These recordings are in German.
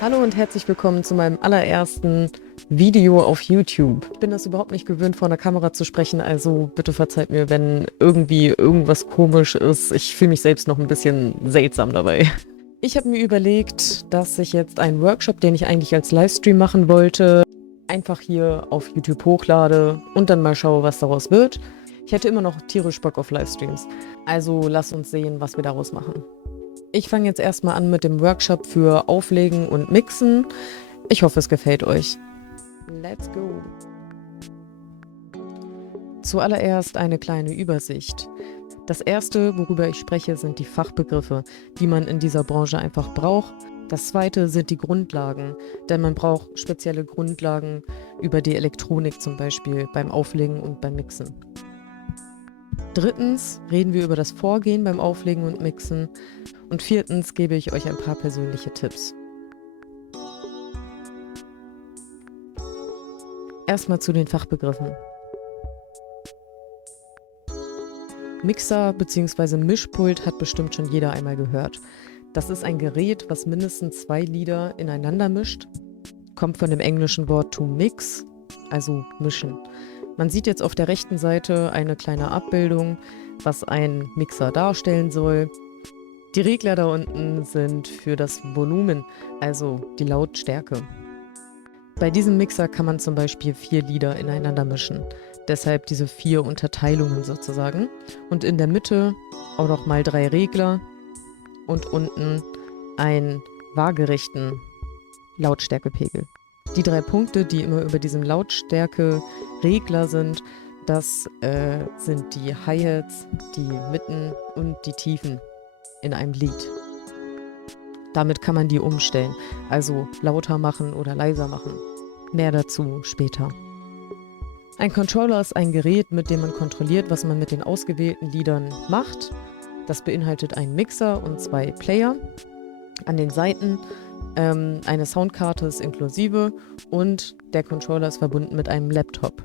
Hallo und herzlich willkommen zu meinem allerersten Video auf YouTube. Ich bin das überhaupt nicht gewöhnt, vor einer Kamera zu sprechen, also bitte verzeiht mir, wenn irgendwie irgendwas komisch ist. Ich fühle mich selbst noch ein bisschen seltsam dabei. Ich habe mir überlegt, dass ich jetzt einen Workshop, den ich eigentlich als Livestream machen wollte, einfach hier auf YouTube hochlade und dann mal schaue, was daraus wird. Ich hätte immer noch tierisch Bock auf Livestreams. Also lasst uns sehen, was wir daraus machen. Ich fange jetzt erstmal an mit dem Workshop für Auflegen und Mixen. Ich hoffe, es gefällt euch. Let's go! Zuallererst eine kleine Übersicht. Das erste, worüber ich spreche, sind die Fachbegriffe, die man in dieser Branche einfach braucht. Das zweite sind die Grundlagen, denn man braucht spezielle Grundlagen über die Elektronik zum Beispiel beim Auflegen und beim Mixen. Drittens reden wir über das Vorgehen beim Auflegen und Mixen. Und viertens gebe ich euch ein paar persönliche Tipps. Erstmal zu den Fachbegriffen. Mixer bzw. Mischpult hat bestimmt schon jeder einmal gehört. Das ist ein Gerät, was mindestens 2 Lieder ineinander mischt. Kommt von dem englischen Wort to mix, also mischen. Man sieht jetzt auf der rechten Seite eine kleine Abbildung, was ein Mixer darstellen soll. Die Regler da unten sind für das Volumen, also die Lautstärke. Bei diesem Mixer kann man zum Beispiel 4 Lieder ineinander mischen. Deshalb diese 4 Unterteilungen sozusagen. Und in der Mitte auch noch mal 3 Regler und unten einen waagerechten Lautstärkepegel. Die 3 Punkte, die immer über diesem Lautstärke-Regler sind, das sind die Hi-Hats, die Mitten und die Tiefen in einem Lied. Damit kann man die umstellen, also lauter machen oder leiser machen. Mehr dazu später. Ein Controller ist ein Gerät, mit dem man kontrolliert, was man mit den ausgewählten Liedern macht. Das beinhaltet einen Mixer und 2 Player. An den Seiten eine Soundkarte ist inklusive und der Controller ist verbunden mit einem Laptop.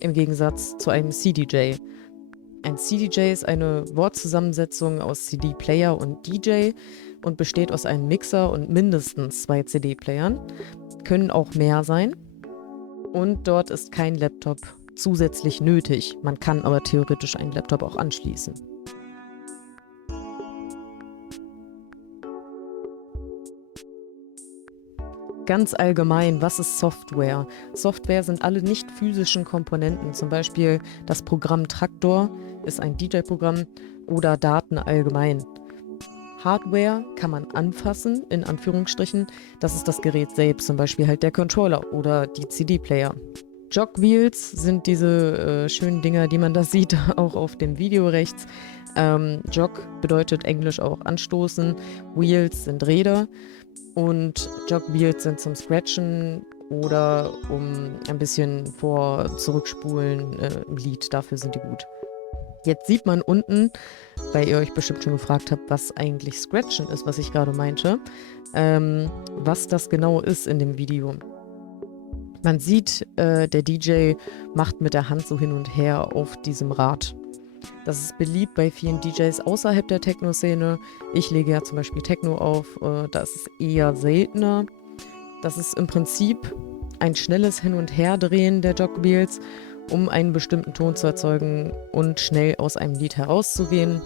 Im Gegensatz zu einem CDJ. Ein CDJ ist eine Wortzusammensetzung aus CD-Player und DJ und besteht aus einem Mixer und mindestens 2 CD-Playern. Können auch mehr sein. Und dort ist kein Laptop zusätzlich nötig. Man kann aber theoretisch einen Laptop auch anschließen. Ganz allgemein, was ist Software? Software sind alle nicht physischen Komponenten, zum Beispiel das Programm Traktor ist ein DJ-Programm oder Daten allgemein. Hardware kann man anfassen, in Anführungsstrichen, das ist das Gerät selbst, zum Beispiel halt der Controller oder die CD-Player. Jogwheels sind diese schönen Dinger, die man da sieht, auch auf dem Video rechts. Jog bedeutet englisch auch anstoßen, Wheels sind Räder. Und Jogwheels sind zum Scratchen oder um ein bisschen zurückspulen im Lied. Dafür sind die gut. Jetzt sieht man unten, weil ihr euch bestimmt schon gefragt habt, was eigentlich Scratchen ist, was ich gerade meinte, was das genau ist in dem Video. Man sieht, der DJ macht mit der Hand so hin und her auf diesem Rad. Das ist beliebt bei vielen DJs außerhalb der Techno-Szene. Ich lege ja zum Beispiel Techno auf, da ist es eher seltener. Das ist im Prinzip ein schnelles Hin- und Herdrehen der Jogwheels, um einen bestimmten Ton zu erzeugen und schnell aus einem Lied herauszugehen.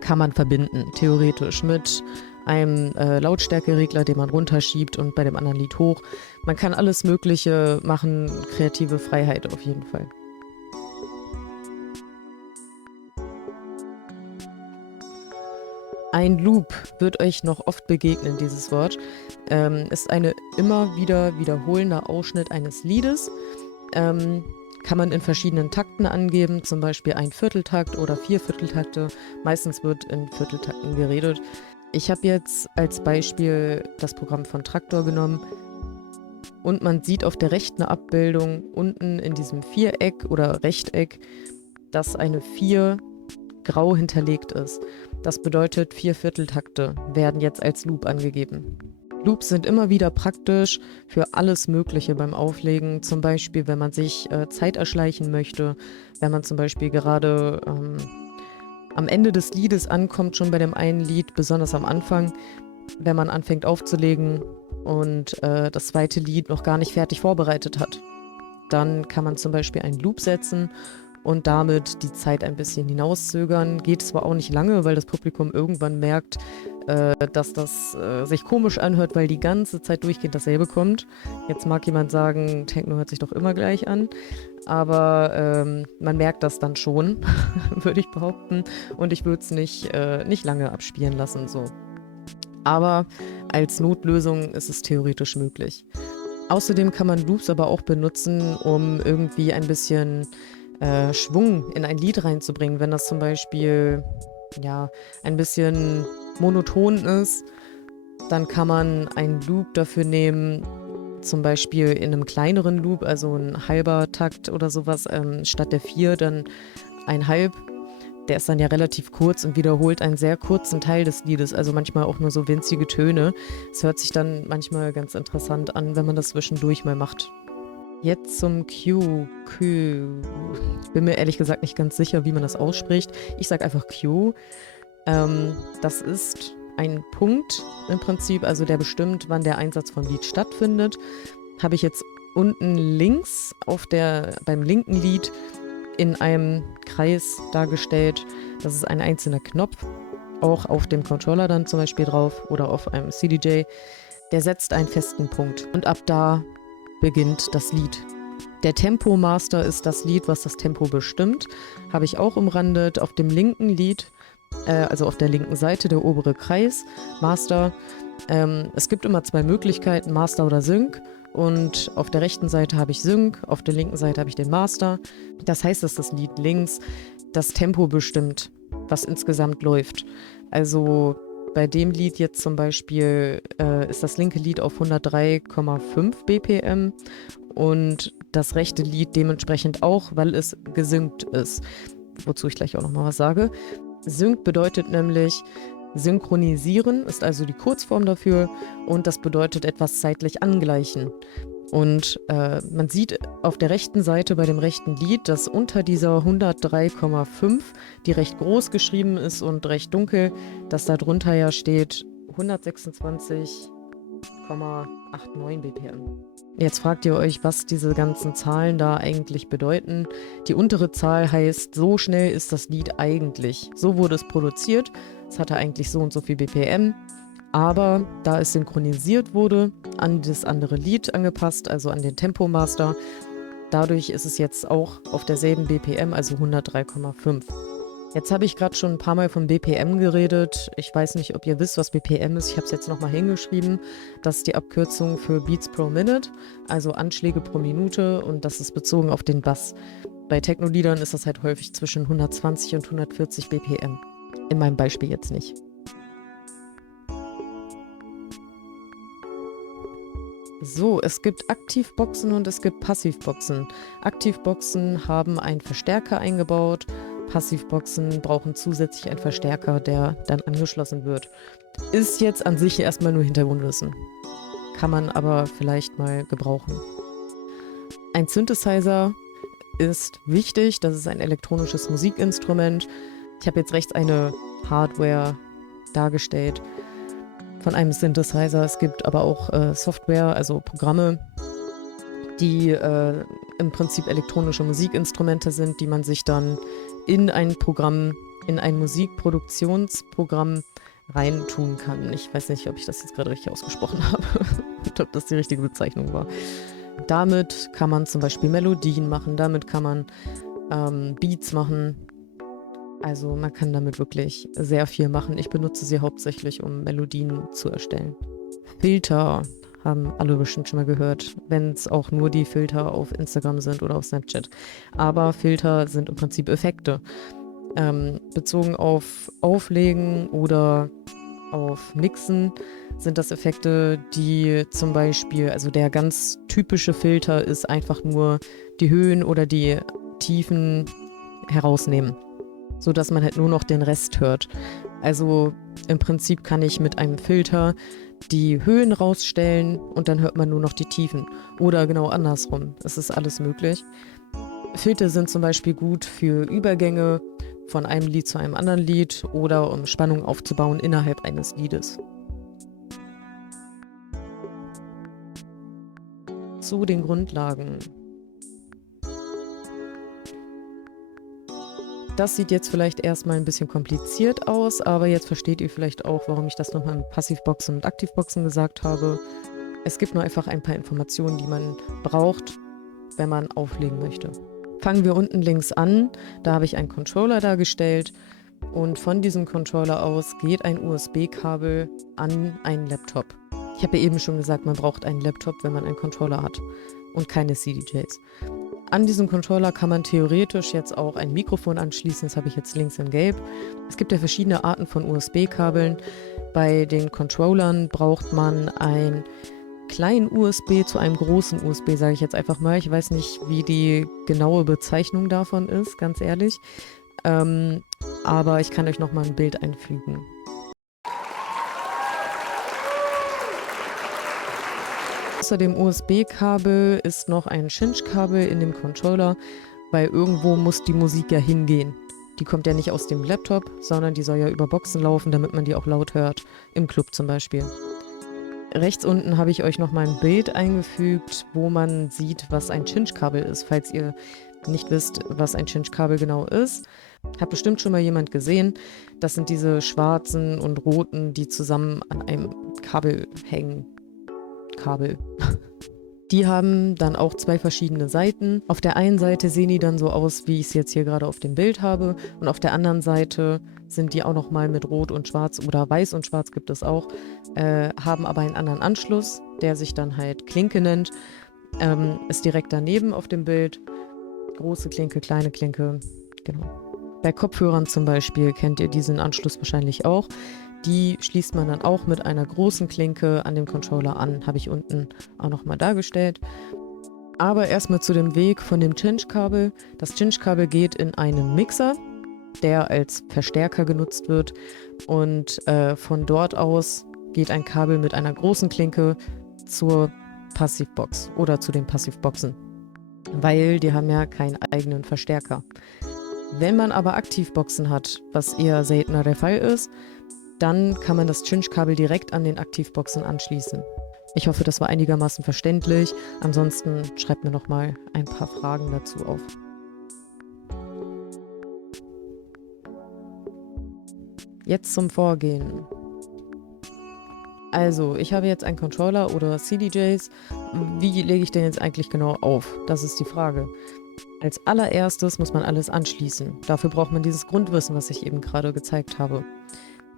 Kann man verbinden, theoretisch, mit einem Lautstärkeregler, den man runterschiebt und bei dem anderen Lied hoch. Man kann alles Mögliche machen, kreative Freiheit auf jeden Fall. Ein Loop wird euch noch oft begegnen, dieses Wort. Ist eine immer wieder wiederholender Ausschnitt eines Liedes. Kann man in verschiedenen Takten angeben, zum Beispiel ein Vierteltakt oder 4 Vierteltakte. Meistens wird in Vierteltakten geredet. Ich habe jetzt als Beispiel das Programm von Traktor genommen und man sieht auf der rechten Abbildung unten in diesem Viereck oder Rechteck, dass eine 4 grau hinterlegt ist. Das bedeutet, 4 Vierteltakte werden jetzt als Loop angegeben. Loops sind immer wieder praktisch für alles Mögliche beim Auflegen. Zum Beispiel, wenn man sich Zeit erschleichen möchte, wenn man zum Beispiel gerade am Ende des Liedes ankommt, schon bei dem einen Lied, besonders am Anfang, wenn man anfängt aufzulegen und das zweite Lied noch gar nicht fertig vorbereitet hat. Dann kann man zum Beispiel einen Loop setzen und damit die Zeit ein bisschen hinauszögern. Geht zwar auch nicht lange, weil das Publikum irgendwann merkt, dass das sich komisch anhört, weil die ganze Zeit durchgehend dasselbe kommt. Jetzt mag jemand sagen, Techno hört sich doch immer gleich an, aber man merkt das dann schon, würde ich behaupten. Und ich würde es nicht lange abspielen lassen, so. Aber als Notlösung ist es theoretisch möglich. Außerdem kann man Loops aber auch benutzen, um irgendwie ein bisschen Schwung in ein Lied reinzubringen, wenn das zum Beispiel ja, ein bisschen monoton ist, dann kann man einen Loop dafür nehmen, zum Beispiel in einem kleineren Loop, also ein halber Takt oder sowas, statt der 4 dann ein halb. Der ist dann ja relativ kurz und wiederholt einen sehr kurzen Teil des Liedes, also manchmal auch nur so winzige Töne. Es hört sich dann manchmal ganz interessant an, wenn man das zwischendurch mal macht. Jetzt zum Q. Ich bin mir ehrlich gesagt nicht ganz sicher, wie man das ausspricht. Ich sage einfach Q. Das ist ein Punkt im Prinzip, also der bestimmt, wann der Einsatz vom Lied stattfindet. Habe ich jetzt unten links beim linken Lied in einem Kreis dargestellt. Das ist ein einzelner Knopf, auch auf dem Controller dann zum Beispiel drauf oder auf einem CDJ. Der setzt einen festen Punkt und ab da beginnt das Lied. Der Tempomaster ist das Lied, was das Tempo bestimmt. Habe ich auch umrandet. Auf dem linken Lied, also auf der linken Seite, der obere Kreis, Master. Es gibt immer 2 Möglichkeiten, Master oder Sync. Und auf der rechten Seite habe ich Sync, auf der linken Seite habe ich den Master. Das heißt, dass das Lied links das Tempo bestimmt, was insgesamt läuft. Also bei dem Lied jetzt zum Beispiel ist das linke Lied auf 103,5 BPM und das rechte Lied dementsprechend auch, weil es gesynkt ist. Wozu ich gleich auch nochmal was sage. Sync bedeutet nämlich synchronisieren, ist also die Kurzform dafür und das bedeutet etwas zeitlich angleichen. Und man sieht auf der rechten Seite bei dem rechten Lied, dass unter dieser 103,5, die recht groß geschrieben ist und recht dunkel, dass da drunter ja steht 126,89 BPM. Jetzt fragt ihr euch, was diese ganzen Zahlen da eigentlich bedeuten. Die untere Zahl heißt, so schnell ist das Lied eigentlich. So wurde es produziert, es hatte eigentlich so und so viel BPM. Aber da es synchronisiert wurde, an das andere Lied angepasst, also an den Tempomaster, dadurch ist es jetzt auch auf derselben BPM, also 103,5. Jetzt habe ich gerade schon ein paar Mal von BPM geredet. Ich weiß nicht, ob ihr wisst, was BPM ist. Ich habe es jetzt nochmal hingeschrieben. Das ist die Abkürzung für Beats per Minute, also Anschläge pro Minute und das ist bezogen auf den Bass. Bei Techno-Liedern ist das halt häufig zwischen 120 und 140 BPM. In meinem Beispiel jetzt nicht. So, es gibt Aktivboxen und es gibt Passivboxen. Aktivboxen haben einen Verstärker eingebaut. Passivboxen brauchen zusätzlich einen Verstärker, der dann angeschlossen wird. Ist jetzt an sich erstmal nur Hintergrundwissen. Kann man aber vielleicht mal gebrauchen. Ein Synthesizer ist wichtig. Das ist ein elektronisches Musikinstrument. Ich habe jetzt rechts eine Hardware dargestellt von einem Synthesizer. Es gibt aber auch Software, also Programme, die im Prinzip elektronische Musikinstrumente sind, die man sich dann in ein Programm, in ein Musikproduktionsprogramm reintun kann. Ich weiß nicht, ob ich das jetzt gerade richtig ausgesprochen habe und ob das die richtige Bezeichnung war. Damit kann man zum Beispiel Melodien machen, damit kann man Beats machen. Also man kann damit wirklich sehr viel machen. Ich benutze sie hauptsächlich, um Melodien zu erstellen. Filter haben alle bestimmt schon mal gehört, wenn es auch nur die Filter auf Instagram sind oder auf Snapchat. Aber Filter sind im Prinzip Effekte. Bezogen auf Auflegen oder auf Mixen sind das Effekte, die zum Beispiel, also der ganz typische Filter ist einfach nur die Höhen oder die Tiefen herausnehmen, sodass man halt nur noch den Rest hört. Also im Prinzip kann ich mit einem Filter die Höhen rausstellen und dann hört man nur noch die Tiefen. Oder genau andersrum. Es ist alles möglich. Filter sind zum Beispiel gut für Übergänge von einem Lied zu einem anderen Lied oder um Spannung aufzubauen innerhalb eines Liedes. Zu den Grundlagen. Das sieht jetzt vielleicht erstmal ein bisschen kompliziert aus, aber jetzt versteht ihr vielleicht auch, warum ich das nochmal mit Passivboxen und Aktivboxen gesagt habe. Es gibt nur einfach ein paar Informationen, die man braucht, wenn man auflegen möchte. Fangen wir unten links an. Da habe ich einen Controller dargestellt und von diesem Controller aus geht ein USB-Kabel an einen Laptop. Ich habe ja eben schon gesagt, man braucht einen Laptop, wenn man einen Controller hat und keine CDJs. An diesem Controller kann man theoretisch jetzt auch ein Mikrofon anschließen, das habe ich jetzt links in Gelb. Es gibt ja verschiedene Arten von USB-Kabeln. Bei den Controllern braucht man einen kleinen USB zu einem großen USB, sage ich jetzt einfach mal. Ich weiß nicht, wie die genaue Bezeichnung davon ist, ganz ehrlich. Aber ich kann euch nochmal ein Bild einfügen. Außer dem USB-Kabel ist noch ein Cinch-Kabel in dem Controller, weil irgendwo muss die Musik ja hingehen. Die kommt ja nicht aus dem Laptop, sondern die soll ja über Boxen laufen, damit man die auch laut hört, im Club zum Beispiel. Rechts unten habe ich euch nochmal ein Bild eingefügt, wo man sieht, was ein Cinch-Kabel ist, falls ihr nicht wisst, was ein Cinch-Kabel genau ist. Hat bestimmt schon mal jemand gesehen. Das sind diese schwarzen und roten, die zusammen an einem Kabel hängen. Kabel. Die haben dann auch zwei verschiedene Seiten. Auf der einen Seite sehen die dann so aus, wie ich es jetzt hier gerade auf dem Bild habe. Und auf der anderen Seite sind die auch nochmal mit Rot und Schwarz oder Weiß und Schwarz gibt es auch, haben aber einen anderen Anschluss, der sich dann halt Klinke nennt. Ist direkt daneben auf dem Bild. Große Klinke, kleine Klinke, genau. Bei Kopfhörern zum Beispiel kennt ihr diesen Anschluss wahrscheinlich auch. Die schließt man dann auch mit einer großen Klinke an dem Controller an, habe ich unten auch nochmal dargestellt. Aber erstmal zu dem Weg von dem Cinch-Kabel. Das Cinch-Kabel geht in einen Mixer, der als Verstärker genutzt wird. Und von dort aus geht ein Kabel mit einer großen Klinke zur Passivbox oder zu den Passivboxen, weil die haben ja keinen eigenen Verstärker. Wenn man aber Aktivboxen hat, was eher seltener der Fall ist, dann kann man das Cinch-Kabel direkt an den Aktivboxen anschließen. Ich hoffe, das war einigermaßen verständlich. Ansonsten schreibt mir noch mal ein paar Fragen dazu auf. Jetzt zum Vorgehen. Also, ich habe jetzt einen Controller oder CDJs. Wie lege ich den jetzt eigentlich genau auf? Das ist die Frage. Als allererstes muss man alles anschließen. Dafür braucht man dieses Grundwissen, was ich eben gerade gezeigt habe.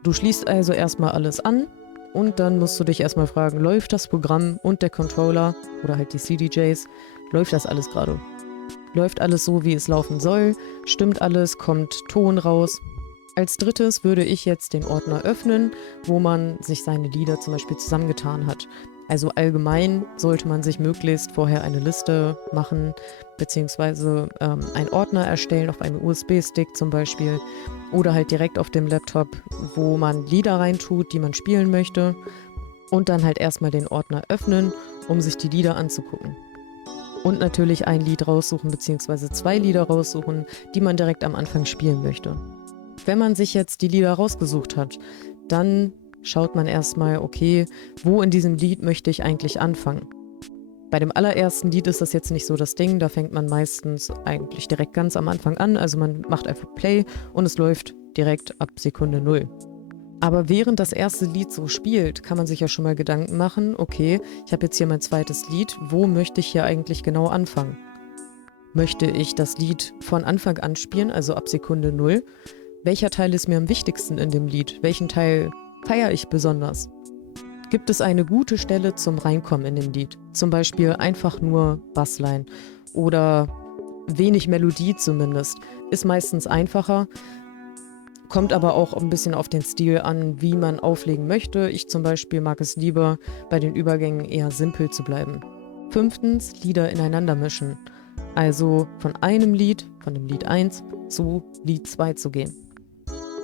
Du schließt also erstmal alles an und dann musst du dich erstmal fragen, läuft das Programm und der Controller oder halt die CDJs, läuft das alles gerade? Läuft alles so, wie es laufen soll? Stimmt alles? Kommt Ton raus? Als drittes würde ich jetzt den Ordner öffnen, wo man sich seine Lieder zum Beispiel zusammengetan hat. Also allgemein sollte man sich möglichst vorher eine Liste machen, beziehungsweise einen Ordner erstellen auf einem USB-Stick zum Beispiel oder halt direkt auf dem Laptop, wo man Lieder reintut, die man spielen möchte und dann halt erstmal den Ordner öffnen, um sich die Lieder anzugucken. Und natürlich ein Lied raussuchen, beziehungsweise zwei Lieder raussuchen, die man direkt am Anfang spielen möchte. Wenn man sich jetzt die Lieder rausgesucht hat, dann schaut man erstmal, okay, wo in diesem Lied möchte ich eigentlich anfangen? Bei dem allerersten Lied ist das jetzt nicht so das Ding, da fängt man meistens eigentlich direkt ganz am Anfang an, also man macht einfach Play und es läuft direkt ab Sekunde 0. Aber während das erste Lied so spielt, kann man sich ja schon mal Gedanken machen, okay, ich habe jetzt hier mein zweites Lied, wo möchte ich hier eigentlich genau anfangen? Möchte ich das Lied von Anfang an spielen, also ab Sekunde 0? Welcher Teil ist mir am wichtigsten in dem Lied? Welchen Teil feiere ich besonders? Gibt es eine gute Stelle zum Reinkommen in dem Lied? Zum Beispiel einfach nur Bassline oder wenig Melodie zumindest. Ist meistens einfacher, kommt aber auch ein bisschen auf den Stil an, wie man auflegen möchte. Ich zum Beispiel mag es lieber, bei den Übergängen eher simpel zu bleiben. 5. Lieder ineinander mischen. Also von einem Lied, von dem Lied 1 zu Lied 2 zu gehen.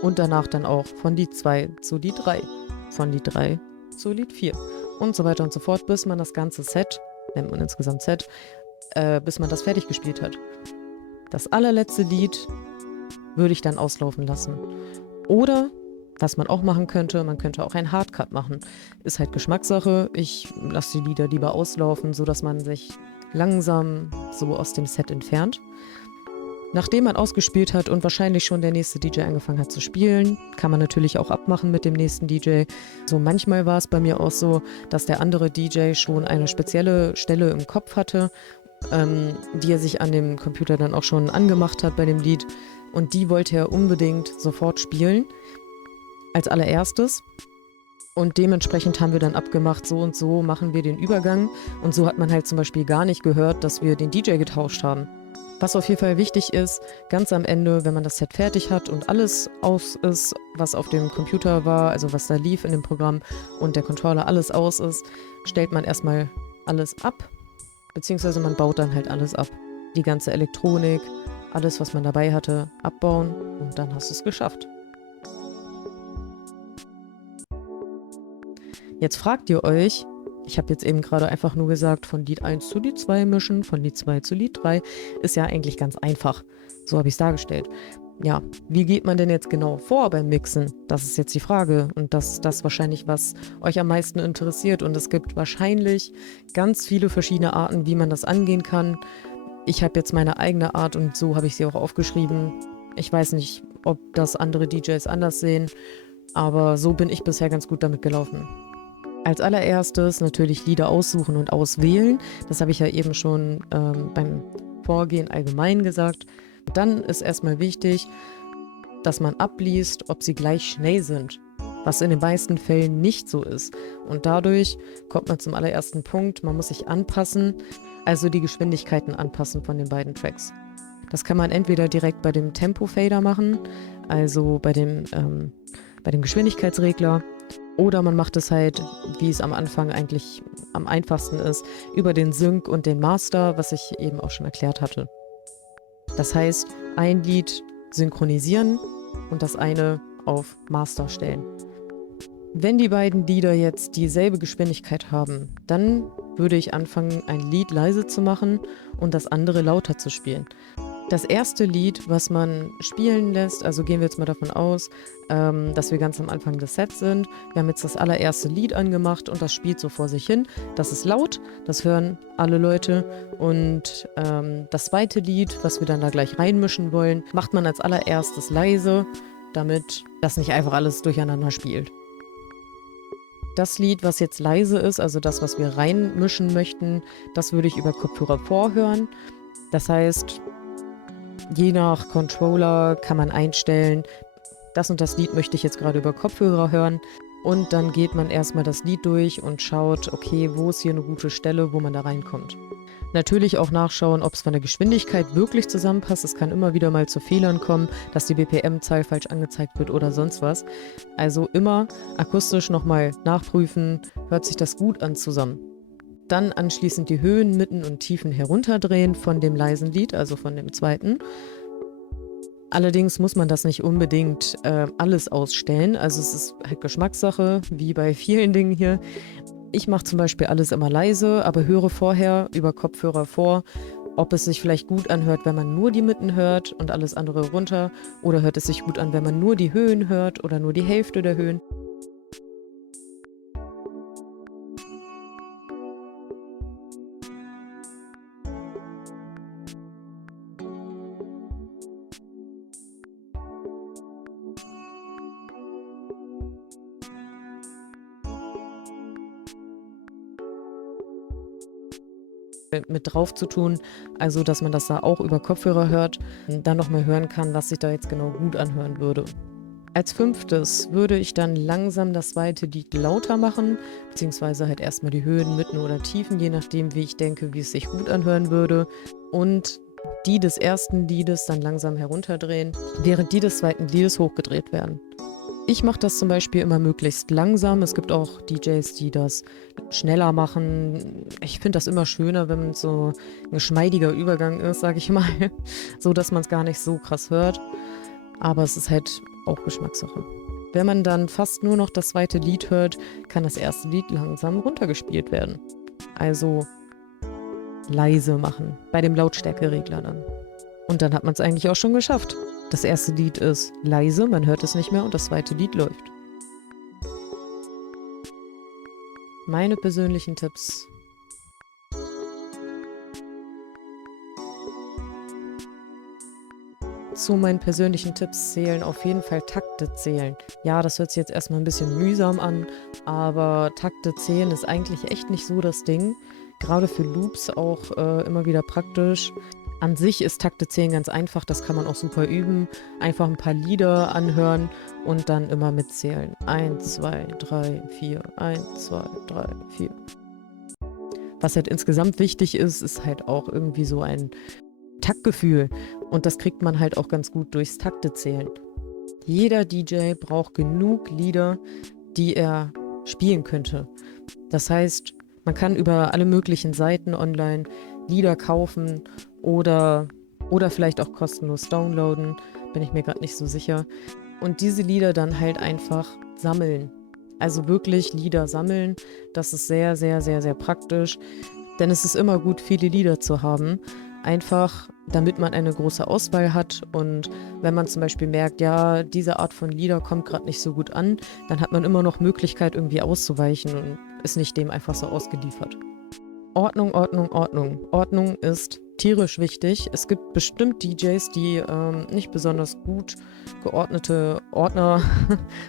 Und danach dann auch von Lied 2 zu Lied 3, von Lied 3 zu Lied 4 und so weiter und so fort, bis man das ganze Set, nennt man insgesamt Set, bis man das fertig gespielt hat. Das allerletzte Lied würde ich dann auslaufen lassen. Oder, was man auch machen könnte, man könnte auch einen Hardcut machen. Ist halt Geschmackssache. Ich lasse die Lieder lieber auslaufen, sodass man sich langsam so aus dem Set entfernt. Nachdem man ausgespielt hat und wahrscheinlich schon der nächste DJ angefangen hat zu spielen, kann man natürlich auch abmachen mit dem nächsten DJ. So manchmal war es bei mir auch so, dass der andere DJ schon eine spezielle Stelle im Kopf hatte, die er sich an dem Computer dann auch schon angemacht hat bei dem Lied. Und die wollte er unbedingt sofort spielen, als allererstes. Und dementsprechend haben wir dann abgemacht, so und so machen wir den Übergang. Und so hat man halt zum Beispiel gar nicht gehört, dass wir den DJ getauscht haben. Was auf jeden Fall wichtig ist, ganz am Ende, wenn man das Set fertig hat und alles aus ist, was auf dem Computer war, also was da lief in dem Programm und der Controller alles aus ist, stellt man erstmal alles ab, beziehungsweise man baut dann halt alles ab. Die ganze Elektronik, alles, was man dabei hatte, abbauen und dann hast du es geschafft. Jetzt fragt ihr euch, ich habe jetzt eben gerade einfach nur gesagt, von Lied 1 zu Lied 2 mischen, von Lied 2 zu Lied 3, ist ja eigentlich ganz einfach. So habe ich es dargestellt. Ja, wie geht man denn jetzt genau vor beim Mixen? Das ist jetzt die Frage und das ist das wahrscheinlich, was euch am meisten interessiert. Und es gibt wahrscheinlich ganz viele verschiedene Arten, wie man das angehen kann. Ich habe jetzt meine eigene Art und so habe ich sie auch aufgeschrieben. Ich weiß nicht, ob das andere DJs anders sehen, aber so bin ich bisher ganz gut damit gelaufen. Als allererstes natürlich Lieder aussuchen und auswählen. Das habe ich ja eben schon beim Vorgehen allgemein gesagt. Dann ist erstmal wichtig, dass man abliest, ob sie gleich schnell sind, was in den meisten Fällen nicht so ist. Und dadurch kommt man zum allerersten Punkt, man muss sich anpassen, also die Geschwindigkeiten anpassen von den beiden Tracks. Das kann man entweder direkt bei dem Tempo-Fader machen, also bei dem Geschwindigkeitsregler, oder man macht es halt, wie es am Anfang eigentlich am einfachsten ist, über den Sync und den Master, was ich eben auch schon erklärt hatte. Das heißt, ein Lied synchronisieren und das eine auf Master stellen. Wenn die beiden Lieder jetzt dieselbe Geschwindigkeit haben, dann würde ich anfangen, ein Lied leise zu machen und das andere lauter zu spielen. Das erste Lied, was man spielen lässt, also gehen wir jetzt mal davon aus, dass wir ganz am Anfang des Sets sind. Wir haben jetzt das allererste Lied angemacht und das spielt so vor sich hin. Das ist laut, das hören alle Leute. Und das zweite Lied, was wir dann da gleich reinmischen wollen, macht man als allererstes leise, damit das nicht einfach alles durcheinander spielt. Das Lied, was jetzt leise ist, also das, was wir reinmischen möchten, das würde ich über Kopfhörer vorhören. Das heißt, je nach Controller kann man einstellen, das und das Lied möchte ich jetzt gerade über Kopfhörer hören. Und dann geht man erstmal das Lied durch und schaut, okay, wo ist hier eine gute Stelle, wo man da reinkommt. Natürlich auch nachschauen, ob es von der Geschwindigkeit wirklich zusammenpasst. Es kann immer wieder mal zu Fehlern kommen, dass die BPM-Zahl falsch angezeigt wird oder sonst was. Also immer akustisch nochmal nachprüfen, hört sich das gut an zusammen. Dann anschließend die Höhen, Mitten und Tiefen herunterdrehen von dem leisen Lied, also von dem zweiten. Allerdings muss man das nicht unbedingt alles ausstellen. Also es ist halt Geschmackssache, wie bei vielen Dingen hier. Ich mache zum Beispiel alles immer leise, aber höre vorher über Kopfhörer vor, ob es sich vielleicht gut anhört, wenn man nur die Mitten hört und alles andere runter. Oder hört es sich gut an, wenn man nur die Höhen hört oder nur die Hälfte der Höhen. Mit drauf zu tun, also dass man das da auch über Kopfhörer hört und dann nochmal hören kann, was sich da jetzt genau gut anhören würde. Als 5. würde ich dann langsam das zweite Lied lauter machen, beziehungsweise halt erstmal die Höhen, Mitten oder Tiefen, je nachdem, wie ich denke, wie es sich gut anhören würde. Und die des ersten Liedes dann langsam herunterdrehen, während die des zweiten Liedes hochgedreht werden. Ich mache das zum Beispiel immer möglichst langsam. Es gibt auch DJs, die das schneller machen. Ich finde das immer schöner, wenn es so ein geschmeidiger Übergang ist, sage ich mal. So, dass man es gar nicht so krass hört. Aber es ist halt auch Geschmackssache. Wenn man dann fast nur noch das zweite Lied hört, kann das erste Lied langsam runtergespielt werden. Also leise machen, bei dem Lautstärkeregler dann. Und dann hat man es eigentlich auch schon geschafft. Das erste Lied ist leise, man hört es nicht mehr und das zweite Lied läuft. Meine persönlichen Tipps. Zu meinen persönlichen Tipps zählen auf jeden Fall Takte zählen. Ja, das hört sich jetzt erstmal ein bisschen mühsam an, aber Takte zählen ist eigentlich echt nicht so das Ding. Gerade für Loops auch immer wieder praktisch. An sich ist Takte zählen ganz einfach, das kann man auch super üben. Einfach ein paar Lieder anhören und dann immer mitzählen. 1, 2, 3, 4, 1, 2, 3, 4. Was halt insgesamt wichtig ist, ist halt auch irgendwie so ein Taktgefühl. Und das kriegt man halt auch ganz gut durchs Taktezählen. Jeder DJ braucht genug Lieder, die er spielen könnte. Das heißt, man kann über alle möglichen Seiten online Lieder kaufen oder vielleicht auch kostenlos downloaden, bin ich mir gerade nicht so sicher. Und diese Lieder dann halt einfach sammeln. Also wirklich Lieder sammeln, das ist sehr, sehr, sehr, sehr praktisch. Denn es ist immer gut, viele Lieder zu haben. Einfach, damit man eine große Auswahl hat und wenn man zum Beispiel merkt, ja, diese Art von Lieder kommt gerade nicht so gut an, dann hat man immer noch Möglichkeit, irgendwie auszuweichen und ist nicht dem einfach so ausgeliefert. Ordnung, Ordnung, Ordnung. Ordnung ist tierisch wichtig. Es gibt bestimmt DJs, die nicht besonders gut geordnete Ordner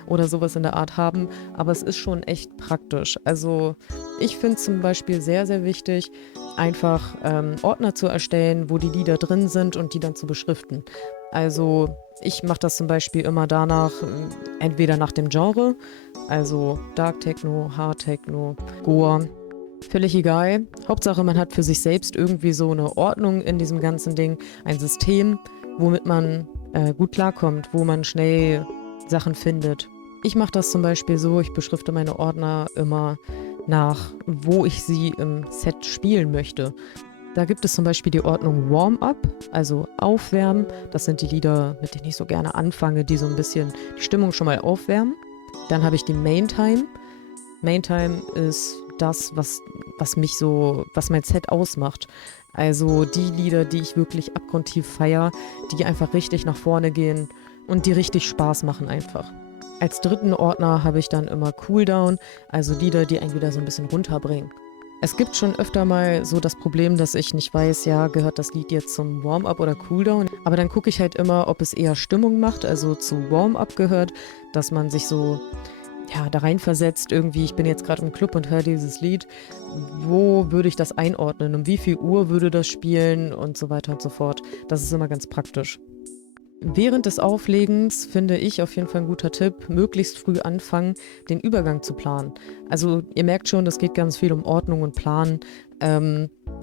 oder sowas in der Art haben, aber es ist schon echt praktisch. Also ich finde zum Beispiel sehr, sehr wichtig, einfach Ordner zu erstellen, wo die Lieder drin sind und die dann zu beschriften. Also ich mache das zum Beispiel immer danach, entweder nach dem Genre, also Dark Techno, Hard Techno, Goa. Völlig egal. Hauptsache, man hat für sich selbst irgendwie so eine Ordnung in diesem ganzen Ding, ein System, womit man gut klarkommt, wo man schnell Sachen findet. Ich mache das zum Beispiel so, ich beschrifte meine Ordner immer nach, wo ich sie im Set spielen möchte. Da gibt es zum Beispiel die Ordnung Warm-Up, also Aufwärmen. Das sind die Lieder, mit denen ich so gerne anfange, die so ein bisschen die Stimmung schon mal aufwärmen. Dann habe ich die Main-Time. Main-Time ist das, was mein Set ausmacht. Also die Lieder, die ich wirklich abgrundtief feiere, die einfach richtig nach vorne gehen und die richtig Spaß machen einfach. Als dritten Ordner habe ich dann immer Cooldown, also Lieder, die einen wieder so ein bisschen runterbringen. Es gibt schon öfter mal so das Problem, dass ich nicht weiß, ja, gehört das Lied jetzt zum Warm-Up oder Cooldown? Aber dann gucke ich halt immer, ob es eher Stimmung macht, also zu Warm-Up gehört, dass man sich so da reinversetzt irgendwie, ich bin jetzt gerade im Club und höre dieses Lied, wo würde ich das einordnen, um wie viel Uhr würde das spielen und so weiter und so fort. Das ist immer ganz praktisch. Während des Auflegens finde ich auf jeden Fall ein guter Tipp, möglichst früh anfangen, den Übergang zu planen. Also ihr merkt schon, das geht ganz viel um Ordnung und Planen.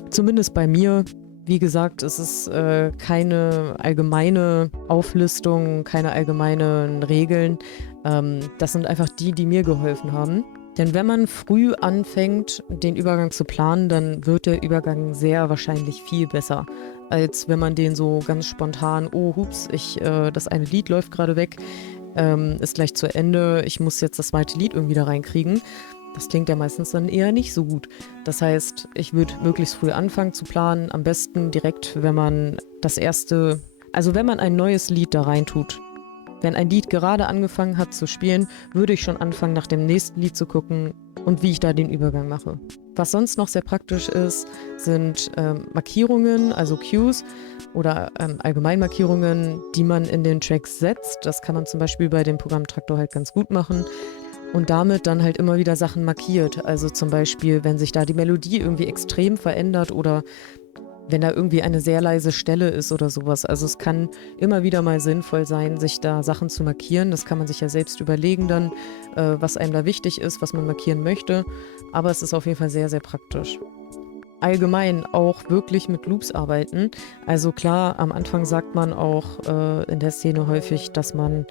Zumindest bei mir. Wie gesagt, es ist keine allgemeine Auflistung, keine allgemeinen Regeln. Das sind einfach die mir geholfen haben. Denn wenn man früh anfängt, den Übergang zu planen, dann wird der Übergang sehr wahrscheinlich viel besser, als wenn man den so ganz spontan, oh hups, das eine Lied läuft gerade weg, ist gleich zu Ende, ich muss jetzt das zweite Lied irgendwie da reinkriegen. Das klingt ja meistens dann eher nicht so gut. Das heißt, ich würde möglichst früh anfangen zu planen. Am besten direkt, wenn man wenn man ein neues Lied da reintut. Wenn ein Lied gerade angefangen hat zu spielen, würde ich schon anfangen, nach dem nächsten Lied zu gucken und wie ich da den Übergang mache. Was sonst noch sehr praktisch ist, sind Markierungen, also Cues oder Allgemeinmarkierungen, die man in den Tracks setzt. Das kann man zum Beispiel bei dem Programm Traktor halt ganz gut machen. Und damit dann halt immer wieder Sachen markiert. Also zum Beispiel, wenn sich da die Melodie irgendwie extrem verändert oder wenn da irgendwie eine sehr leise Stelle ist oder sowas. Also es kann immer wieder mal sinnvoll sein, sich da Sachen zu markieren. Das kann man sich ja selbst überlegen dann, was einem da wichtig ist, was man markieren möchte. Aber es ist auf jeden Fall sehr, sehr praktisch. Allgemein auch wirklich mit Loops arbeiten. Also klar, am Anfang sagt man auch in der Szene häufig, dass man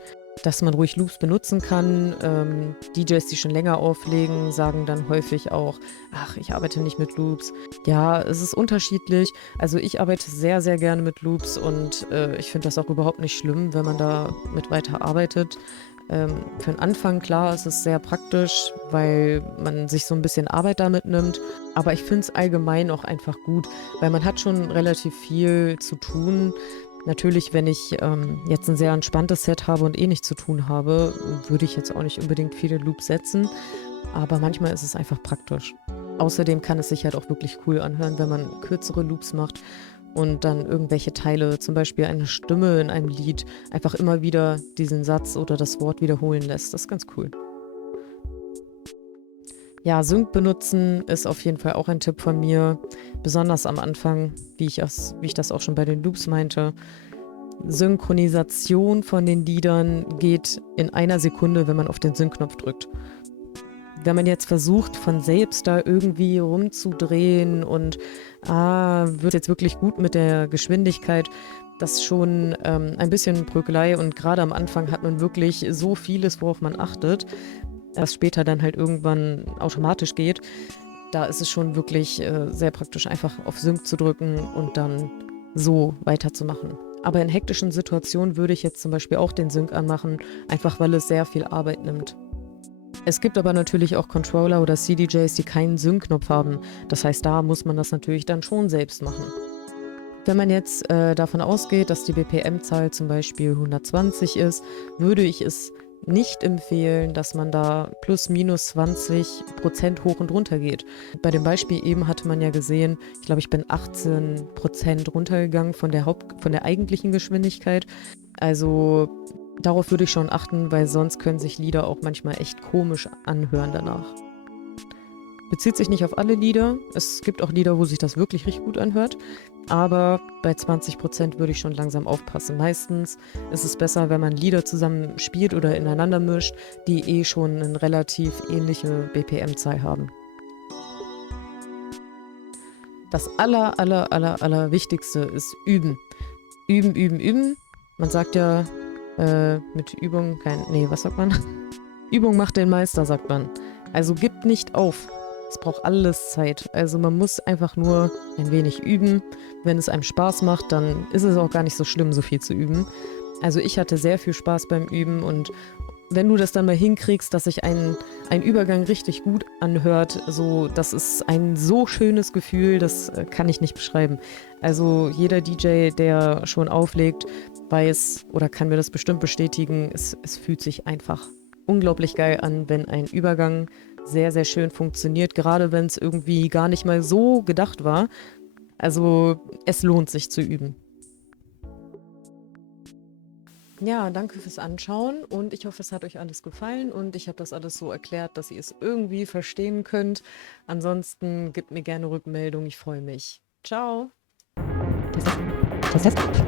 ruhig Loops benutzen kann. DJs, die schon länger auflegen, sagen dann häufig auch, ach, ich arbeite nicht mit Loops. Ja, es ist unterschiedlich. Also ich arbeite sehr, sehr gerne mit Loops und ich finde das auch überhaupt nicht schlimm, wenn man da mit weiter arbeitet. Für den Anfang, klar, ist es sehr praktisch, weil man sich so ein bisschen Arbeit damit nimmt. Aber ich finde es allgemein auch einfach gut, weil man hat schon relativ viel zu tun. Natürlich, wenn ich jetzt ein sehr entspanntes Set habe und eh nichts zu tun habe, würde ich jetzt auch nicht unbedingt viele Loops setzen, aber manchmal ist es einfach praktisch. Außerdem kann es sich halt auch wirklich cool anhören, wenn man kürzere Loops macht und dann irgendwelche Teile, zum Beispiel eine Stimme in einem Lied, einfach immer wieder diesen Satz oder das Wort wiederholen lässt. Das ist ganz cool. Ja, Sync benutzen ist auf jeden Fall auch ein Tipp von mir, besonders am Anfang, wie ich das auch schon bei den Loops meinte. Synchronisation von den Liedern geht in einer Sekunde, wenn man auf den Sync-Knopf drückt. Wenn man jetzt versucht, von selbst da irgendwie rumzudrehen und wird jetzt wirklich gut mit der Geschwindigkeit, das ist schon ein bisschen Brökelei und gerade am Anfang hat man wirklich so vieles, worauf man achtet, was später dann halt irgendwann automatisch geht. Da ist es schon wirklich sehr praktisch, einfach auf Sync zu drücken und dann so weiterzumachen. Aber in hektischen Situationen würde ich jetzt zum Beispiel auch den Sync anmachen, einfach weil es sehr viel Arbeit nimmt. Es gibt aber natürlich auch Controller oder CDJs, die keinen Sync-Knopf haben. Das heißt, da muss man das natürlich dann schon selbst machen. Wenn man jetzt davon ausgeht, dass die BPM-Zahl zum Beispiel 120 ist, würde ich es nicht empfehlen, dass man da plus minus 20% hoch und runter geht. Bei dem Beispiel eben hatte man ja gesehen, ich glaube, ich bin 18% runtergegangen von der eigentlichen Geschwindigkeit. Also darauf würde ich schon achten, weil sonst können sich Lieder auch manchmal echt komisch anhören danach. Bezieht sich nicht auf alle Lieder. Es gibt auch Lieder, wo sich das wirklich richtig gut anhört. Aber bei 20% würde ich schon langsam aufpassen. Meistens ist es besser, wenn man Lieder zusammen spielt oder ineinander mischt, die eh schon eine relativ ähnliche BPM-Zahl haben. Das aller Wichtigste ist üben. Üben, üben, üben. Man sagt ja mit Übung was sagt man? Übung macht den Meister, sagt man. Also gibt nicht auf. Es braucht alles Zeit. Also man muss einfach nur ein wenig üben. Wenn es einem Spaß macht, dann ist es auch gar nicht so schlimm, so viel zu üben. Also ich hatte sehr viel Spaß beim Üben und wenn du das dann mal hinkriegst, dass sich ein Übergang richtig gut anhört, so, das ist ein so schönes Gefühl, das kann ich nicht beschreiben. Also jeder DJ, der schon auflegt, weiß oder kann mir das bestimmt bestätigen, es fühlt sich einfach unglaublich geil an, wenn ein Übergang sehr, sehr schön funktioniert, gerade wenn es irgendwie gar nicht mal so gedacht war. Also es lohnt sich zu üben. Ja, danke fürs Anschauen und ich hoffe, es hat euch alles gefallen und ich habe das alles so erklärt, dass ihr es irgendwie verstehen könnt. Ansonsten gebt mir gerne Rückmeldung, ich freue mich. Ciao. Test, Test, Test.